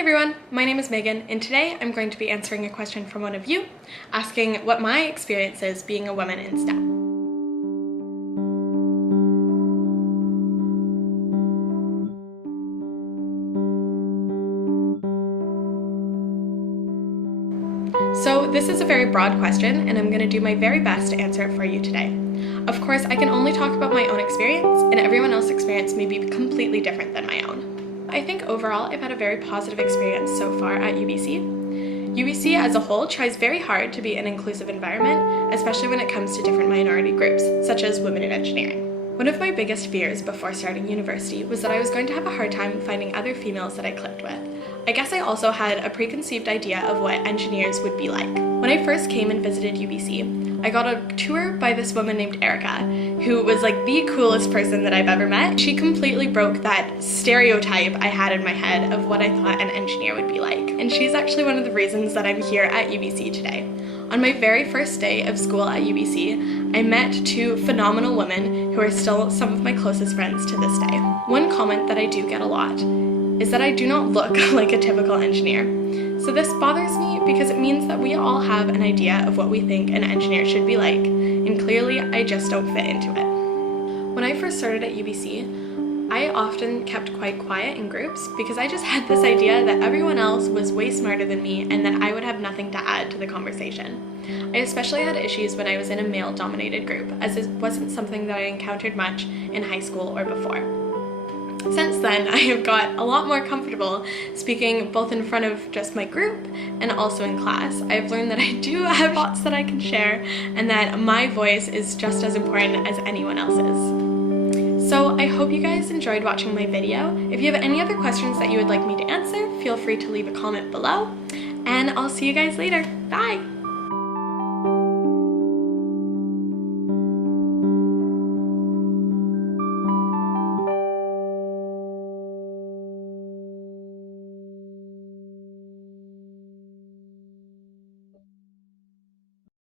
everyone, my name is Megan, and today I'm going to be answering a question from one of you, asking what my experience is being a woman in STEM. So this is a very broad question, and I'm going to do my very best to answer it for you today. Of course, I can only talk about my own experience, and everyone else's experience may be completely different than my own. I think overall I've had a very positive experience so far at UBC. UBC as a whole tries very hard to be an inclusive environment, especially when it comes to different minority groups, such as women in engineering. One of my biggest fears before starting university was that I was going to have a hard time finding other females that I clicked with. I guess I also had a preconceived idea of what engineers would be like. When I first came and visited UBC, I got a tour by this woman named Erica, who was like the coolest person that I've ever met. She completely broke that stereotype I had in my head of what I thought an engineer would be like. And she's actually one of the reasons that I'm here at UBC today. On my very first day of school at UBC, I met two phenomenal women who are still some of my closest friends to this day. One comment that I do get a lot is that I do not look like a typical engineer. So this bothers me because it means that we all have an idea of what we think an engineer should be like, and clearly I just don't fit into it. When I first started at UBC, I often kept quite quiet in groups because I just had this idea that everyone else was way smarter than me and that I would have nothing to add to the conversation. I especially had issues when I was in a male-dominated group, as it wasn't something that I encountered much in high school or before. Since then, I have got a lot more comfortable speaking both in front of just my group and also in class. I've learned that I do have thoughts that I can share and that my voice is just as important as anyone else's. So I hope you guys enjoyed watching my video. If you have any other questions that you would like me to answer, feel free to leave a comment below, and I'll see you guys later. Bye!